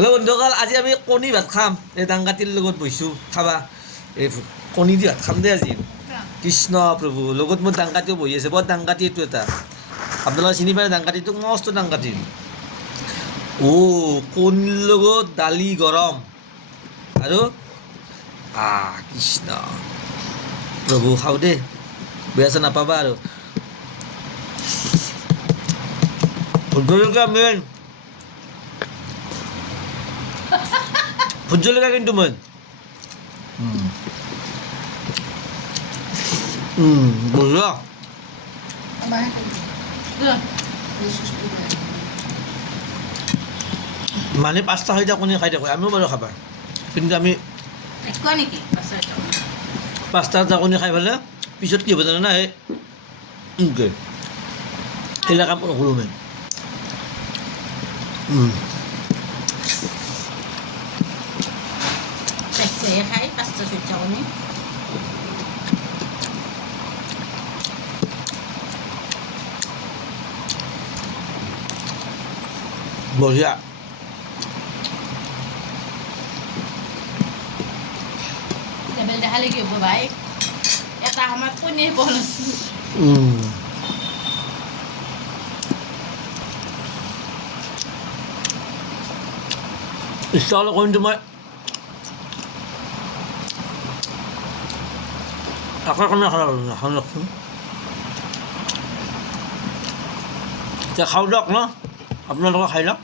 Hello' বন্ধুসকল, আজি আমি কণী ভাত খাম। এই দাংকাটিৰ লগত বহিছোঁ খাবা। এই কণী দি ভাত খাম দেই আজি। কৃষ্ণ প্ৰভু, লগত মোৰ দাংকাটিও বহি আছে। বৰ দাংকাটি এইটো এটা, আপোনালোকে চিনি পায় দাংকাটিটোক? মস্ত দাংকাটি। কণীৰ লগত দালি গৰম আৰু কৃষ্ণ প্ৰভু, খাওঁ দেই, বেয়া চেয়া নাপাবা আৰু। ভোট জলকীয়া মেইন, ভোট জলকীয়া কিন্তু মেইন। বঢ়িয়া। মানে 5টা 6টা কণী খাই থাকোঁ, আমিও বাৰু খাবা, কিন্তু আমি 5টা কণী খাই পেলাই পিছত কি হ'ব জানে না? সেইবিলাক কাম নকৰোঁ মই। খাই 5টা 6টা কণী। বঢ়িয়া। লেবেল দেখালে কি হ'ব ভাই? এটা সময়ত কণী বল ইচ্ছা হ'লে কণীটো মই একে কণী খাব পাৰোঁ, নাখাওঁ লওকচোন। এতিয়া খাওঁ দিয়ক ন, আপোনালোকে খাই লওক।